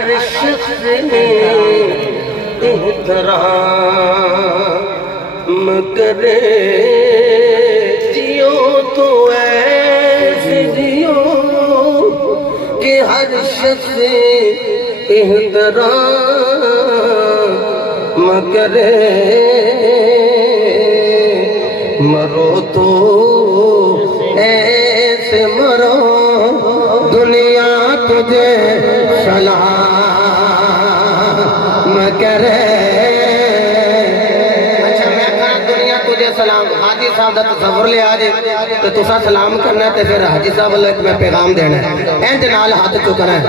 हर शख्स एहतराम करे। जियो तो ऐसे जियो कि हर शख्स एहतराम करे। मरो तो ऐसे मरो दुनिया तुझे सलाम करे। अच्छा मैं कहा दुनिया तुझे सलाम। हाजी साहब का तस्वुर ले आ जाए तो तुसा सलाम करना है, तो फिर हाजी साहब वाले मैं पैगाम देना है, इंज नाल हाथ चुकना है।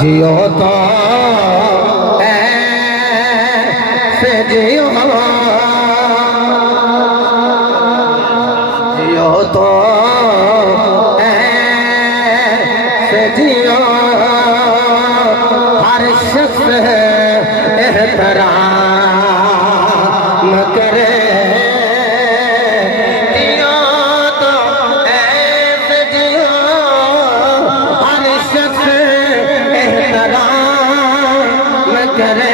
जियो तो ऐसे जियो, जियो तो ऐसे जियो हर शख्स एहतराम करे। जियो तो ऐसे जियो हर शख्स एहतराम करे।